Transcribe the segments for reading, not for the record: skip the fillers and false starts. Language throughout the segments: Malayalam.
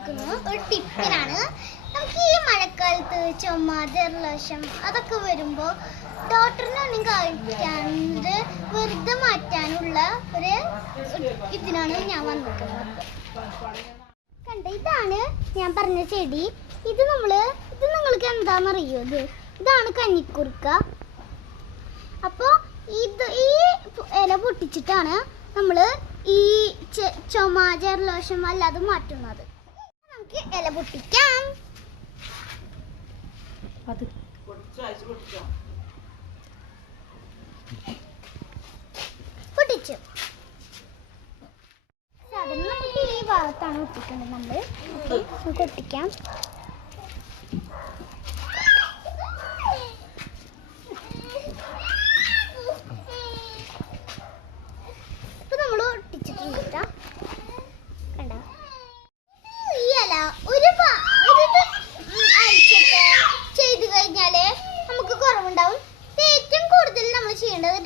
വന്നിരിക്കുന്നു ഒരു ടിപ്പിനാണ്. നമുക്ക് ഈ മഴക്കാലത്ത് ചുമ, ജലദോഷം അതൊക്കെ വരുമ്പോൾ ഡോക്ടറിനൊന്നും കാണിക്കാണ്ട് വെറുതെ മാറ്റാനുള്ള ഒരു ഇതിനാണ് ഞാൻ വന്നിരിക്കുന്നത്. കണ്ട, ഇതാണ് ഞാൻ പറഞ്ഞ ചെടി. ഇത് നിങ്ങൾക്ക് എന്താണെന്നറിയോ? ഇതാണ് കഞ്ഞിക്കുറുക്ക. അപ്പോൾ ഈ ഇല പൊട്ടിച്ചിട്ടാണ് നമ്മൾ ഈ ചുമ, ജലദോഷം അല്ലാതെ മാറ്റുന്നത്. നമുക്ക് ഇല പൊട്ടിക്കാം. പൊട്ടിച്ചു. സാധാരണ നമുക്ക് ഈ ഭാഗത്താണ് പൊട്ടിക്കേണ്ടത്. നമ്മൾ പൊട്ടിക്കാം.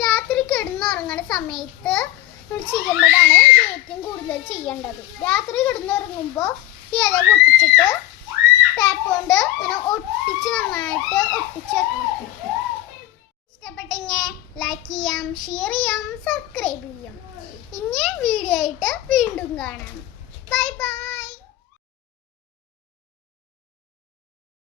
രാത്രി കിടന്നുറങ്ങുന്ന സമയത്ത് നമ്മൾ ചെയ്യേണ്ടതാണ്. ഇത് ഏറ്റവും കൂടുതൽ ചെയ്യേണ്ടത്. രാത്രി കിടന്നുറങ്ങുമ്പോൾ ഈ ഇല പൊട്ടിച്ചിട്ട് ടാപ്പ് കൊണ്ട് ഇങ്ങനെ നന്നായിട്ട് ഒട്ടിച്ച് വെക്കണം. ഇഷ്ടപ്പെട്ടെങ്കിൽ ലൈക്ക് ചെയ്യാം, ഷെയർ ചെയ്യാം, സബ്സ്ക്രൈബ് ചെയ്യാം. ഇനി വീഡിയോ ആയിട്ട് വീണ്ടും കാണാം. Bye bye.